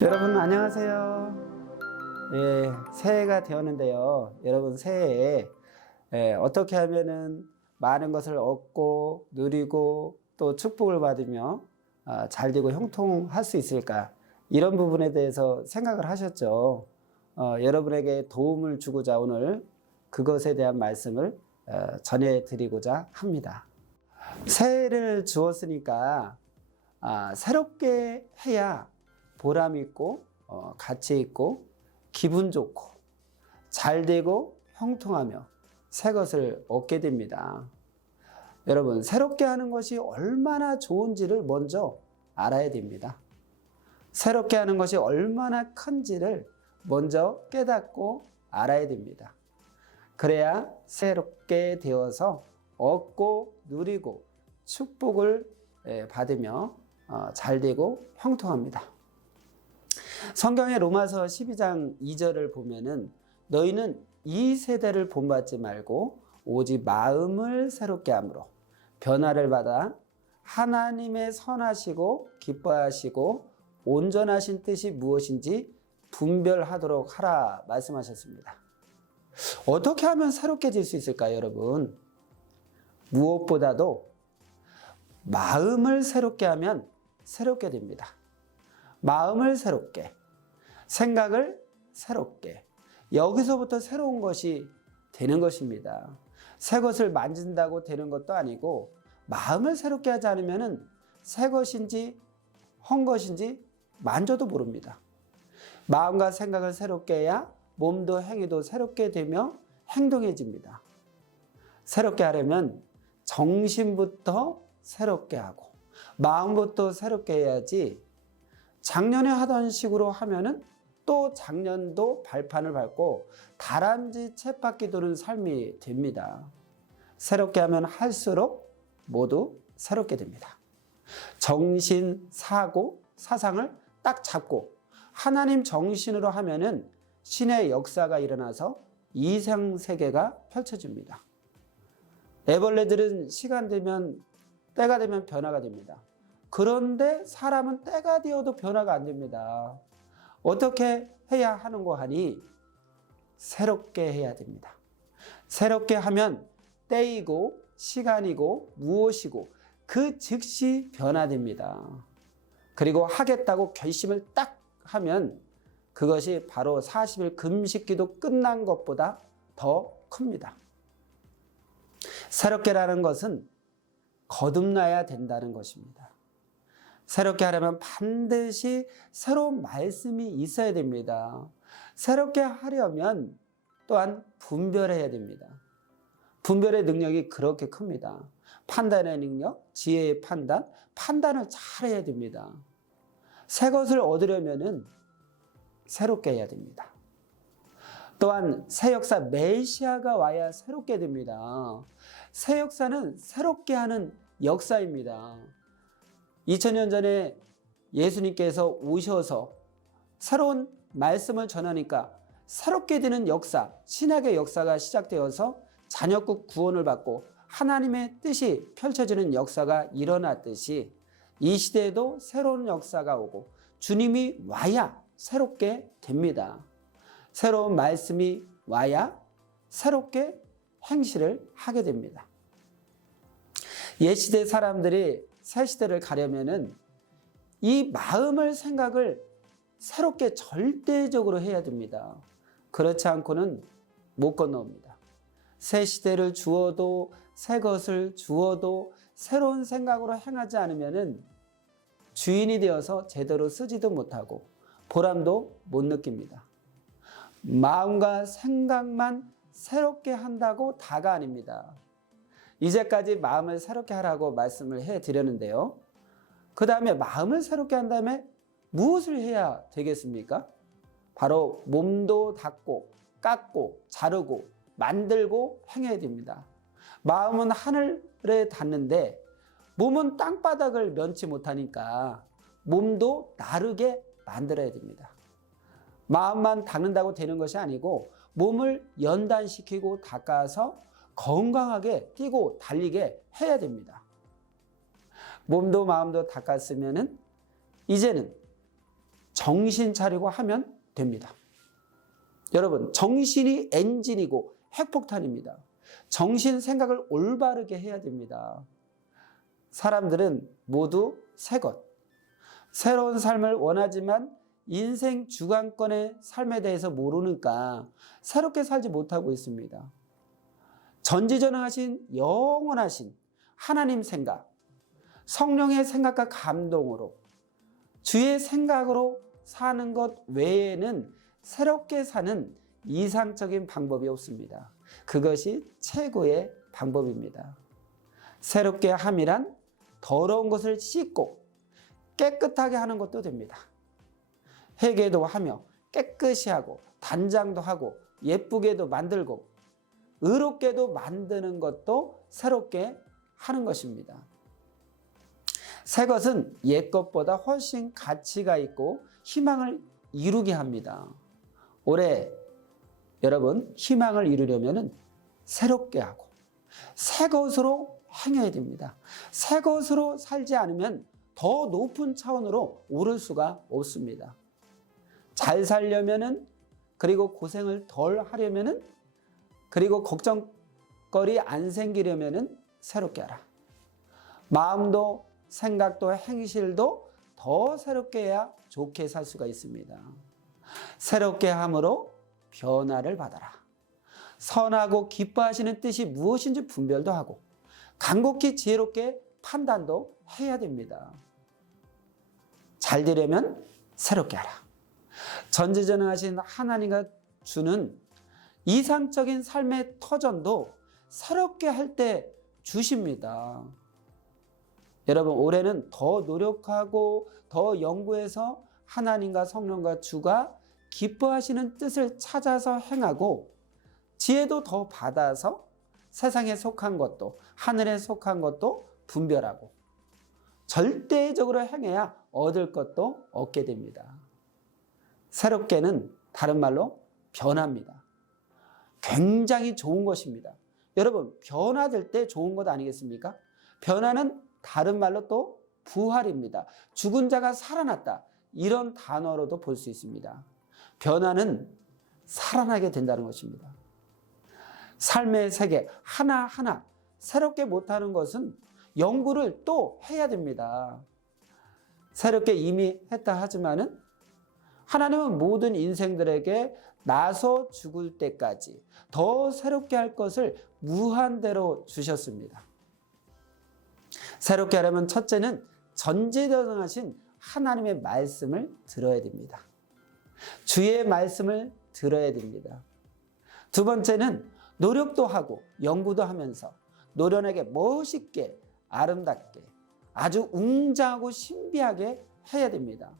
여러분 안녕하세요. 새해가 되었는데요. 여러분 새해에 어떻게 하면은 많은 것을 얻고 누리고 또 축복을 받으며 잘 되고 형통할 수 있을까? 이런 부분에 대해서 생각을 하셨죠. 여러분에게 도움을 주고자 오늘 그것에 대한 말씀을 전해드리고자 합니다. 새해를 주었으니까 새롭게 해야 보람 있고 가치 있고 기분 좋고 잘 되고 형통하며 새 것을 얻게 됩니다. 여러분, 새롭게 하는 것이 얼마나 좋은지를 먼저 알아야 됩니다. 새롭게 하는 것이 얼마나 큰지를 먼저 깨닫고 알아야 됩니다. 그래야 새롭게 되어서 얻고 누리고 축복을 받으며 잘 되고 형통합니다. 성경의 로마서 12장 2절을 보면은 너희는 이 세대를 본받지 말고 오직 마음을 새롭게 함으로 변화를 받아 하나님의 선하시고 기뻐하시고 온전하신 뜻이 무엇인지 분별하도록 하라 말씀하셨습니다. 어떻게 하면 새롭게 될 수 있을까요, 여러분? 무엇보다도 마음을 새롭게 하면 새롭게 됩니다. 마음을 새롭게, 생각을 새롭게, 여기서부터 새로운 것이 되는 것입니다. 새 것을 만진다고 되는 것도 아니고 마음을 새롭게 하지 않으면 새 것인지 헛 것인지 만져도 모릅니다. 마음과 생각을 새롭게 해야 몸도 행위도 새롭게 되며 행동해집니다. 새롭게 하려면 정신부터 새롭게 하고 마음부터 새롭게 해야지 작년에 하던 식으로 하면은 또 작년도 발판을 밟고 다람쥐 쳇바퀴 도는 삶이 됩니다. 새롭게 하면 할수록 모두 새롭게 됩니다. 정신, 사고, 사상을 딱 잡고 하나님 정신으로 하면은 신의 역사가 일어나서 이상 세계가 펼쳐집니다. 애벌레들은 시간 되면 때가 되면 변화가 됩니다. 그런데 사람은 때가 되어도 변화가 안 됩니다. 어떻게 해야 하는고 하니 새롭게 해야 됩니다. 새롭게 하면 때이고 시간이고 무엇이고 그 즉시 변화됩니다. 그리고 하겠다고 결심을 딱 하면 그것이 바로 40일 금식기도 끝난 것보다 더 큽니다. 새롭게라는 것은 거듭나야 된다는 것입니다. 새롭게 하려면 반드시 새로운 말씀이 있어야 됩니다. 새롭게 하려면 또한 분별해야 됩니다. 분별의 능력이 그렇게 큽니다. 판단의 능력, 지혜의 판단, 판단을 잘해야 됩니다. 새 것을 얻으려면 새롭게 해야 됩니다. 또한 새 역사 메시아가 와야 새롭게 됩니다. 새 역사는 새롭게 하는 역사입니다. 2000년 전에 예수님께서 오셔서 새로운 말씀을 전하니까 새롭게 되는 역사, 신약의 역사가 시작되어서 자녀국 구원을 받고 하나님의 뜻이 펼쳐지는 역사가 일어났듯이 이 시대에도 새로운 역사가 오고 주님이 와야 새롭게 됩니다. 새로운 말씀이 와야 새롭게 행실을 하게 됩니다. 옛시대 사람들이 새 시대를 가려면은 이 마음을 생각을 새롭게 절대적으로 해야 됩니다. 그렇지 않고는 못 건너옵니다. 새 시대를 주어도 새 것을 주어도 새로운 생각으로 행하지 않으면은 주인이 되어서 제대로 쓰지도 못하고 보람도 못 느낍니다. 마음과 생각만 새롭게 한다고 다가 아닙니다. 이제까지 마음을 새롭게 하라고 말씀을 해드렸는데요. 그 다음에 마음을 새롭게 한 다음에 무엇을 해야 되겠습니까? 바로 몸도 닦고 깎고 자르고 만들고 행해야 됩니다. 마음은 하늘에 닿는데 몸은 땅바닥을 면치 못하니까 몸도 나르게 만들어야 됩니다. 마음만 닦는다고 되는 것이 아니고 몸을 연단시키고 닦아서 건강하게 뛰고 달리게 해야 됩니다. 몸도 마음도 닦았으면은 이제는 정신 차리고 하면 됩니다. 여러분, 정신이 엔진이고 핵폭탄입니다. 정신 생각을 올바르게 해야 됩니다. 사람들은 모두 새 것, 새로운 삶을 원하지만 인생 주관권의 삶에 대해서 모르니까 새롭게 살지 못하고 있습니다. 전지전능하신 영원하신 하나님 생각, 성령의 생각과 감동으로 주의 생각으로 사는 것 외에는 새롭게 사는 이상적인 방법이 없습니다. 그것이 최고의 방법입니다. 새롭게 함이란 더러운 것을 씻고 깨끗하게 하는 것도 됩니다. 회개도 하며 깨끗이 하고 단장도 하고 예쁘게도 만들고 의롭게도 만드는 것도 새롭게 하는 것입니다. 새 것은 옛 것보다 훨씬 가치가 있고 희망을 이루게 합니다. 올해 여러분 희망을 이루려면 새롭게 하고 새 것으로 행해야 됩니다. 새 것으로 살지 않으면 더 높은 차원으로 오를 수가 없습니다. 잘 살려면은, 그리고 고생을 덜 하려면은, 그리고 걱정거리 안 생기려면은 새롭게 하라. 마음도 생각도 행실도 더 새롭게 해야 좋게 살 수가 있습니다. 새롭게 함으로 변화를 받아라. 선하고 기뻐하시는 뜻이 무엇인지 분별도 하고 간곡히 지혜롭게 판단도 해야 됩니다. 잘 되려면 새롭게 하라. 전지전능하신 하나님과 주는 이상적인 삶의 터전도 새롭게 할 때 주십니다. 여러분, 올해는 더 노력하고 더 연구해서 하나님과 성령과 주가 기뻐하시는 뜻을 찾아서 행하고 지혜도 더 받아서 세상에 속한 것도 하늘에 속한 것도 분별하고 절대적으로 행해야 얻을 것도 얻게 됩니다. 새롭게는 다른 말로 변화입니다. 굉장히 좋은 것입니다. 여러분, 변화될 때 좋은 것 아니겠습니까? 변화는 다른 말로 또 부활입니다. 죽은 자가 살아났다. 이런 단어로도 볼 수 있습니다. 변화는 살아나게 된다는 것입니다. 삶의 세계 하나하나 새롭게 못하는 것은 연구를 또 해야 됩니다. 새롭게 이미 했다 하지만은 하나님은 모든 인생들에게 나서 죽을 때까지 더 새롭게 할 것을 무한대로 주셨습니다. 새롭게 하려면 첫째는 전지전능하신 하나님의 말씀을 들어야 됩니다. 주의 말씀을 들어야 됩니다. 두 번째는 노력도 하고 연구도 하면서 노련하게 멋있게 아름답게 아주 웅장하고 신비하게 해야 됩니다.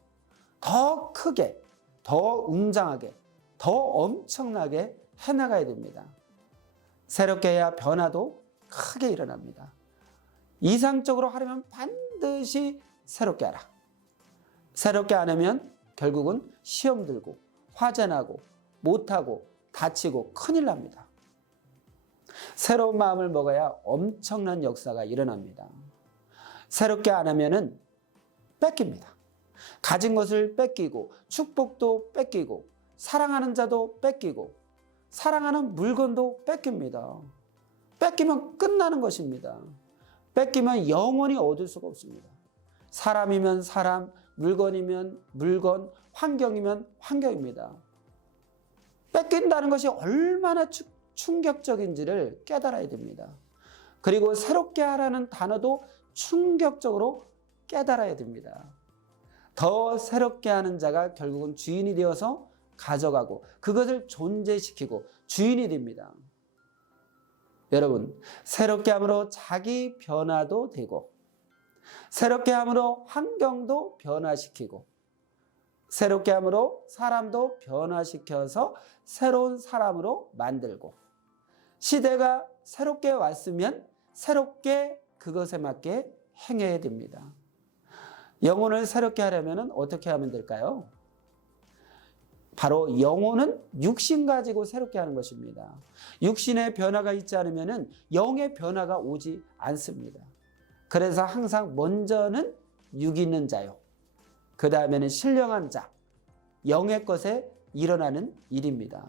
더 크게, 더 웅장하게, 더 엄청나게 해나가야 됩니다. 새롭게 해야 변화도 크게 일어납니다. 이상적으로 하려면 반드시 새롭게 하라. 새롭게 안 하면 결국은 시험 들고 화재나고 못하고 다치고 큰일 납니다. 새로운 마음을 먹어야 엄청난 역사가 일어납니다. 새롭게 안 하면은 뺏깁니다. 가진 것을 뺏기고 축복도 뺏기고 사랑하는 자도 뺏기고 사랑하는 물건도 뺏깁니다. 뺏기면 끝나는 것입니다. 뺏기면 영원히 얻을 수가 없습니다. 사람이면 사람, 물건이면 물건, 환경이면 환경입니다. 뺏긴다는 것이 얼마나 충격적인지를 깨달아야 됩니다. 그리고 새롭게 하라는 단어도 충격적으로 깨달아야 됩니다. 더 새롭게 하는 자가 결국은 주인이 되어서 가져가고 그것을 존재시키고 주인이 됩니다. 여러분, 새롭게 함으로 자기 변화도 되고 새롭게 함으로 환경도 변화시키고 새롭게 함으로 사람도 변화시켜서 새로운 사람으로 만들고 시대가 새롭게 왔으면 새롭게 그것에 맞게 행해야 됩니다. 영혼을 새롭게 하려면 어떻게 하면 될까요? 바로 영혼은 육신 가지고 새롭게 하는 것입니다. 육신의 변화가 있지 않으면 영의 변화가 오지 않습니다. 그래서 항상 먼저는 육 있는 자요. 그 다음에는 신령한 자, 영의 것에 일어나는 일입니다.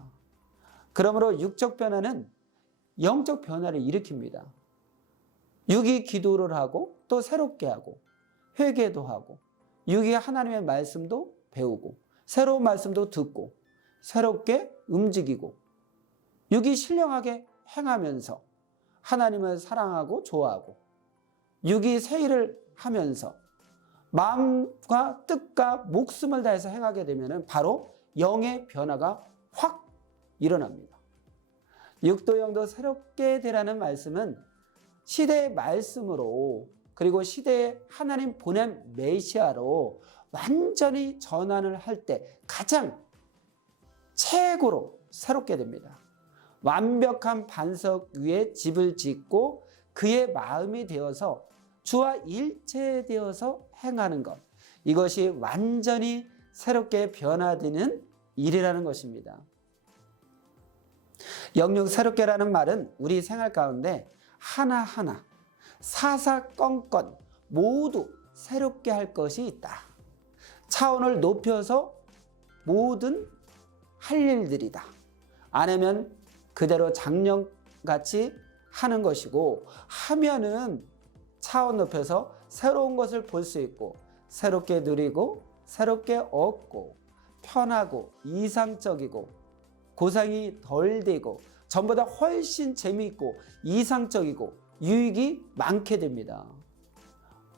그러므로 육적 변화는 영적 변화를 일으킵니다. 육이 기도를 하고 또 새롭게 하고 회개도 하고 육이 하나님의 말씀도 배우고 새로운 말씀도 듣고 새롭게 움직이고 육이 신령하게 행하면서 하나님을 사랑하고 좋아하고 육이 새 일을 하면서 마음과 뜻과 목숨을 다해서 행하게 되면 바로 영의 변화가 확 일어납니다. 육도 영도 새롭게 되라는 말씀은 시대의 말씀으로 그리고 시대에 하나님 보낸 메시아로 완전히 전환을 할 때 가장 최고로 새롭게 됩니다. 완벽한 반석 위에 집을 짓고 그의 마음이 되어서 주와 일체되어서 행하는 것, 이것이 완전히 새롭게 변화되는 일이라는 것입니다. 영육 새롭게라는 말은 우리 생활 가운데 하나하나 사사건건 모두 새롭게 할 것이 있다. 차원을 높여서 모든 할 일들이다. 안 하면 그대로 작년같이 하는 것이고 하면은 차원 높여서 새로운 것을 볼 수 있고 새롭게 누리고 새롭게 얻고 편하고 이상적이고 고생이 덜 되고 전보다 훨씬 재미있고 이상적이고 유익이 많게 됩니다.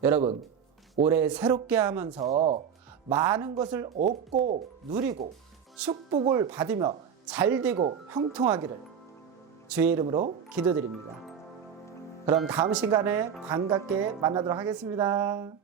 여러분, 올해 새롭게 하면서 많은 것을 얻고 누리고 축복을 받으며 잘되고 형통하기를 주의 이름으로 기도드립니다. 그럼 다음 시간에 반갑게 만나도록 하겠습니다.